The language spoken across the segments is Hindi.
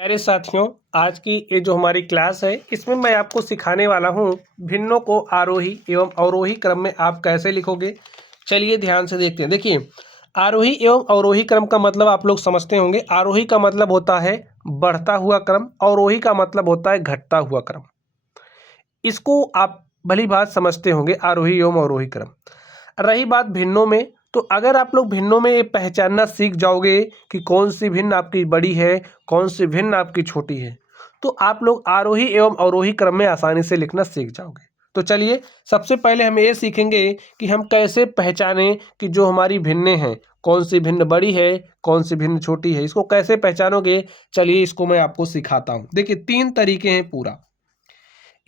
प्यारे साथियों, आज की ये जो हमारी क्लास है इसमें मैं आपको सिखाने वाला हूँ भिन्नों को आरोही एवं अवरोही क्रम में आप कैसे लिखोगे। चलिए ध्यान से देखते हैं। देखिए, आरोही एवं अवरोही क्रम का मतलब आप लोग समझते होंगे। आरोही का मतलब होता है बढ़ता हुआ क्रम, अवरोही का मतलब होता है घटता हुआ क्रम। इसको आप भली बात समझते होंगे, आरोही एवं अवरोही क्रम। रही बात भिन्नों में, तो अगर आप लोग भिन्नों में ये पहचानना सीख जाओगे कि कौन सी भिन्न आपकी बड़ी है, कौन सी भिन्न आपकी छोटी है, तो आप लोग आरोही एवं अवरोही क्रम में आसानी से लिखना सीख जाओगे। तो चलिए, सबसे पहले हम ये सीखेंगे कि हम कैसे पहचानें कि जो हमारी भिन्नें हैं, कौन सी भिन्न बड़ी है, कौन सी भिन्न छोटी है। इसको कैसे पहचानोगे, चलिए इसको मैं आपको सिखाता हूँ। देखिए, 3 तरीके हैं पूरा।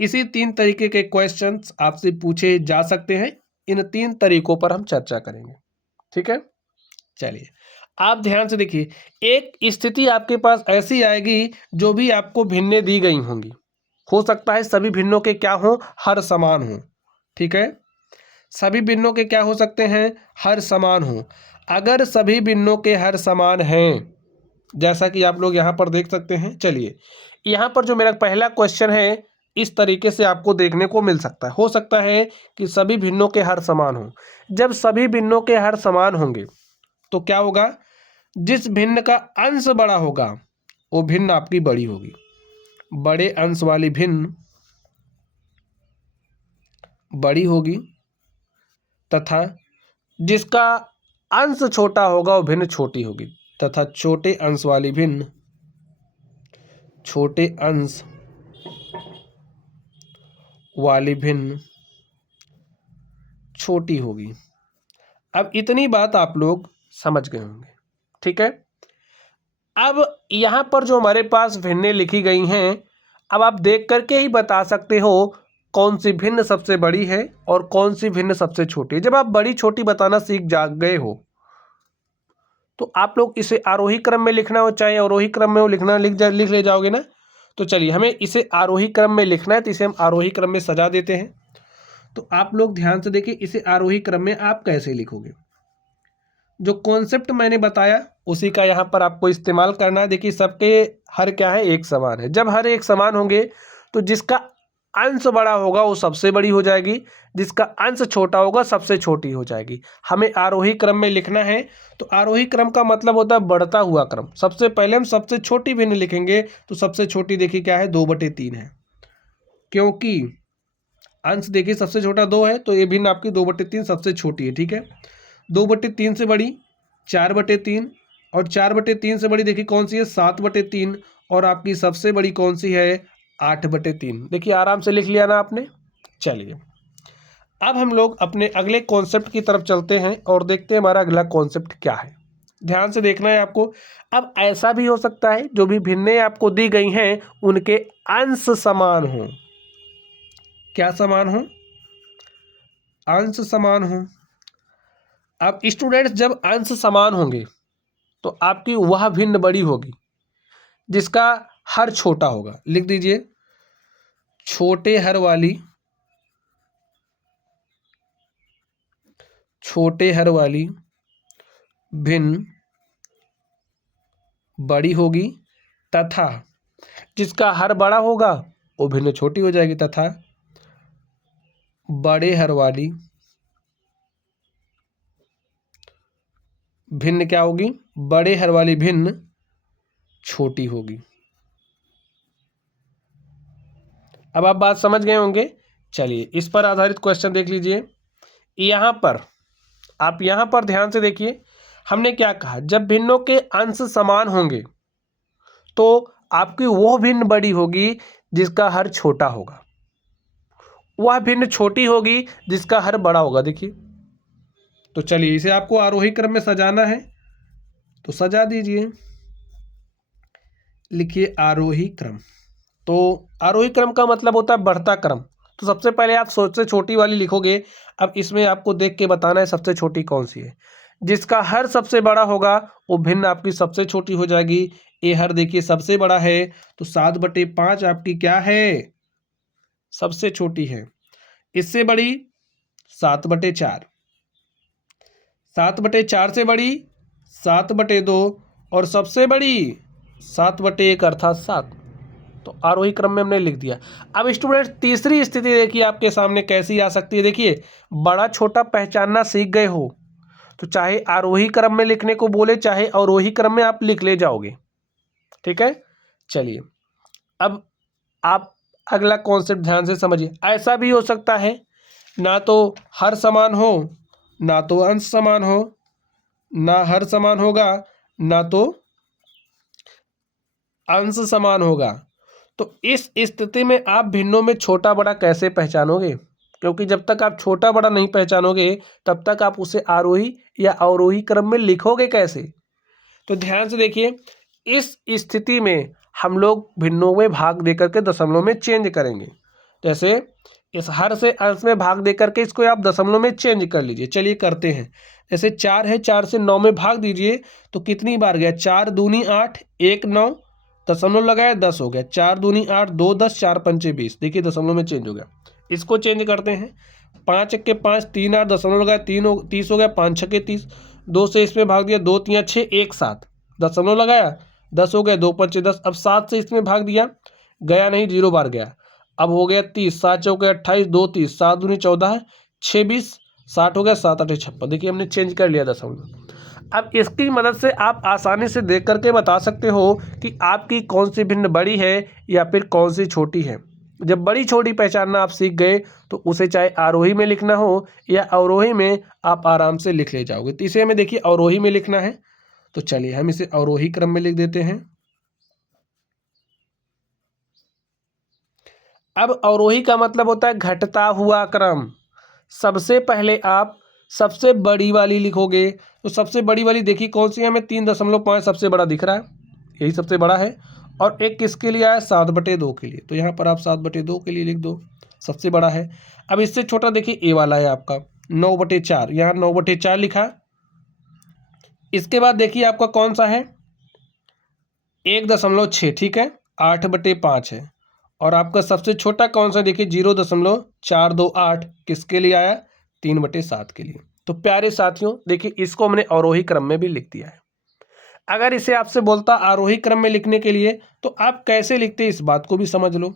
इसी 3 तरीके के क्वेश्चंस आपसे पूछे जा सकते हैं। इन 3 तरीकों पर हम चर्चा करेंगे। ठीक है, चलिए आप ध्यान से देखिए। एक स्थिति आपके पास ऐसी आएगी जो भी आपको भिन्नें दी गई होंगी। हो सकता है सभी भिन्नों के क्या हो, हर समान हो। ठीक है, सभी भिन्नों के क्या हो सकते हैं, हर समान हो। अगर सभी भिन्नों के हर समान हैं, जैसा कि आप लोग यहाँ पर देख सकते हैं। चलिए, यहाँ पर जो मेरा पहला क्वेश्चन है, इस तरीके से आपको देखने को मिल सकता है। हो सकता है कि सभी भिन्नों के हर समान हो। जब सभी भिन्नों के हर समान होंगे तो क्या होगा, जिस भिन्न का अंश बड़ा होगा वो भिन्न आपकी बड़ी होगी। बड़े अंश वाली भिन्न बड़ी होगी, तथा जिसका अंश छोटा होगा वो भिन्न छोटी होगी, तथा छोटे अंश वाली भिन्न छोटे अंश वाली भिन्न छोटी होगी। अब इतनी बात आप लोग समझ गए होंगे। ठीक है, अब यहाँ पर जो हमारे पास भिन्नें लिखी गई हैं, अब आप देख करके ही बता सकते हो कौन सी भिन्न सबसे बड़ी है और कौन सी भिन्न सबसे छोटी है। जब आप बड़ी छोटी बताना सीख जा गए हो तो आप लोग इसे आरोही क्रम में लिखना हो चाहे अवरोही क्रम में हो, लिख ले जाओगे ना। तो चलिए, हमें इसे आरोही क्रम में लिखना है तो इसे हम आरोही क्रम में सजा देते हैं। तो आप लोग ध्यान से देखिए, इसे आरोही क्रम में आप कैसे लिखोगे। जो कॉन्सेप्ट मैंने बताया उसी का यहाँ पर आपको इस्तेमाल करना है। देखिए, सबके हर क्या है, एक समान है। जब हर एक समान होंगे तो जिसका अंश बड़ा होगा वो सबसे बड़ी हो जाएगी, जिसका अंश छोटा होगा सबसे छोटी हो जाएगी। हमें आरोही क्रम में लिखना है। तो आरोही क्रम का मतलब होता है बढ़ता हुआ क्रम। सबसे पहले हम सबसे छोटी भिन्न लिखेंगे, तो सबसे छोटी देखिए क्या है, 2/3 है। क्योंकि अंश देखिए सबसे छोटा 2 है, तो ये भिन्न आपकी 2/3 सबसे छोटी है। ठीक है, 2/3 से बड़ी 4/3, और 4/3 से बड़ी देखिए कौन सी है, 7/3, और आपकी सबसे बड़ी कौन सी है, 8/3। देखिए, आराम से लिख लिया ना आपने। चलिए, अब हम लोग अपने अगले कॉन्सेप्ट की तरफ चलते हैं और देखते हैं हमारा अगला कॉन्सेप्ट क्या है। ध्यान से देखना है आपको। अब ऐसा भी हो सकता है जो भी भिन्नें आपको दी गई हैं उनके अंश समान हों। क्या समान हो, अंश समान हो। अब स्टूडेंट्स, जब अंश समान होंगे तो आपकी वह भिन्न बड़ी होगी जिसका हर छोटा होगा। लिख दीजिए, छोटे हर वाली भिन्न बड़ी होगी, तथा जिसका हर बड़ा होगा वो भिन्न छोटी हो जाएगी, तथा बड़े हर वाली भिन्न क्या होगी, बड़े हर वाली भिन्न छोटी होगी। अब आप बात समझ गए होंगे। चलिए, इस पर आधारित क्वेश्चन देख लीजिए। यहाँ पर आप यहाँ पर ध्यान से देखिए, हमने क्या कहा, जब भिन्नों के अंश समान होंगे तो आपकी वो भिन्न बड़ी होगी जिसका हर छोटा होगा, वह भिन्न छोटी होगी जिसका हर बड़ा होगा। देखिए, तो चलिए इसे आपको आरोही क्रम में सजाना है तो सजा दीजिए। लिखिए आरोही क्रम। तो आरोही क्रम का मतलब होता है बढ़ता क्रम। तो सबसे पहले आप सबसे छोटी वाली लिखोगे। अब इसमें आपको देख के बताना है सबसे छोटी कौन सी है। जिसका हर सबसे बड़ा होगा वो भिन्न आपकी सबसे छोटी हो जाएगी। ये हर देखिए सबसे बड़ा है, तो 7/5 आपकी क्या है, सबसे छोटी है। इससे बड़ी 7/4, 7/4 से बड़ी 7/2, और सबसे बड़ी 7/1 अर्थात 7। तो आरोही क्रम में हमने लिख दिया। अब स्टूडेंट तीसरी स्थिति देखिए आपके सामने कैसी आ सकती है। देखिए बड़ा छोटा पहचानना सीख गए हो तो चाहे आरोही क्रम में लिखने को बोले चाहे अवरोही क्रम में आप लिख ले जाओगे। ठीक है, चलिए अब आप अगला कॉन्सेप्ट ध्यान से समझिए। ऐसा भी हो सकता है ना तो हर समान हो ना तो अंश समान हो, ना हर समान होगा ना तो अंश समान होगा। तो इस स्थिति में आप भिन्नों में छोटा बड़ा कैसे पहचानोगे? क्योंकि जब तक आप छोटा बड़ा नहीं पहचानोगे तब तक आप उसे आरोही या अवरोही क्रम में लिखोगे कैसे? तो ध्यान से देखिए, इस स्थिति में हम लोग भिन्नों में भाग देकर के दशमलव में चेंज करेंगे। जैसे इस हर से अंश में भाग देकर के इसको आप दशमलव में चेंज कर लीजिए। चलिए करते हैं। जैसे 4 है, 4 से 9 में भाग दीजिए तो कितनी बार गया? 4 दूनी 8, 1 9, दशमलव लगाया 10 हो गया। 4 दूनी 8, 2 10, 4 पंचे 20। देखिए दशमलव में चेंज हो गया। इसको चेंज करते हैं। 5 1 5, 3 8, दशमलव लगाया 30 हो गया। 5 6 30, 2 से इसमें भाग दिया, 2 3 6, 1 7, दशमलव लगाया 10 हो गया। 2 पंचे 10। अब 7 से इसमें भाग दिया, गया नहीं, 0 बार गया। अब हो गया 30, 7 चौके 28, 2 30, 7 दूनी 14, 6 20, 60 हो गया। 7 8 56। देखिए हमने चेंज कर लिया दशमलव। अब इसकी मदद से आप आसानी से देख करके बता सकते हो कि आपकी कौन सी भिन्न बड़ी है या फिर कौन सी छोटी है। जब बड़ी छोटी पहचानना आप सीख गए तो उसे चाहे आरोही में लिखना हो या अवरोही में आप आराम से लिख ले जाओगे। तो इसे हमें देखिए अवरोही में लिखना है, तो चलिए हम इसे अवरोही क्रम में लिख देते हैं। अब अवरोही का मतलब होता है घटता हुआ क्रम। सबसे पहले आप सबसे बड़ी वाली लिखोगे, तो सबसे बड़ी वाली देखिए कौन सी है? हमें 3.5 सबसे बड़ा दिख रहा है, यही सबसे बड़ा है। और एक किसके लिए आया? 7/2 के लिए। तो यहाँ पर आप 7/2 के लिए लिख दो, सबसे बड़ा है। अब इससे छोटा देखिए ए वाला है आपका 9/4, यहाँ 9/4 लिखा। इसके बाद देखिए आपका कौन सा है? 1.6, ठीक है, 8/5 है। और आपका सबसे छोटा कौन सा? देखिए 0.428, किसके लिए आया? 3/7 के लिए। तो प्यारे साथियों देखिए इसको हमने अवरोही क्रम में भी लिख दिया है। अगर इसे आपसे बोलता आरोही क्रम में लिखने के लिए तो आप कैसे लिखते इस बात को भी समझ लो।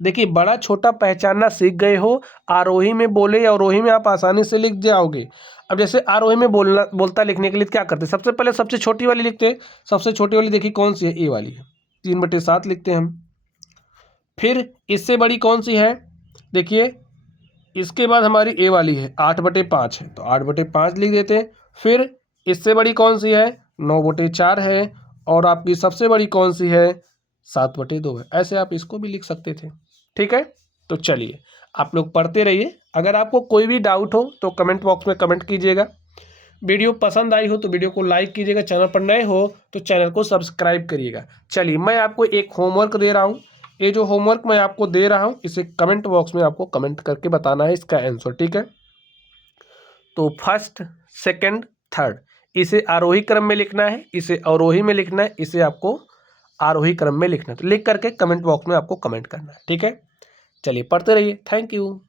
देखिए बड़ा छोटा पहचानना सीख गए हो, आरोही में बोले या अवरोही में आप आसानी से लिख जाओगे। अब जैसे आरोही में बोलता लिखने के लिए क्या करते? सबसे पहले सबसे छोटी वाली लिखते। सबसे छोटी वाली देखिए कौन सी है? ए वाली है, 3/7 लिखते हैं हम। फिर इससे बड़ी कौन सी है? देखिए इसके बाद हमारी ए वाली है, 8/5 है, तो 8/5 लिख देते हैं। फिर इससे बड़ी कौन सी है? 9/4 है। और आपकी सबसे बड़ी कौन सी है? 7/2 है। ऐसे आप इसको भी लिख सकते थे। ठीक है, तो चलिए आप लोग पढ़ते रहिए। अगर आपको कोई भी डाउट हो तो कमेंट बॉक्स में कमेंट कीजिएगा। वीडियो पसंद आई हो तो वीडियो को लाइक कीजिएगा। चैनल पर नए हो तो चैनल को सब्सक्राइब करिएगा। चलिए मैं आपको एक होमवर्क दे रहा हूँ। ये जो होमवर्क मैं आपको दे रहा हूँ इसे कमेंट बॉक्स में आपको कमेंट करके बताना है इसका आंसर। ठीक है, तो फर्स्ट सेकंड थर्ड इसे आरोही क्रम में लिखना है, इसे अवरोही में लिखना है, इसे आपको आरोही क्रम में लिखना है। तो लिख करके कमेंट बॉक्स में आपको कमेंट करना है। ठीक है, चलिए पढ़ते रहिए। Thank you.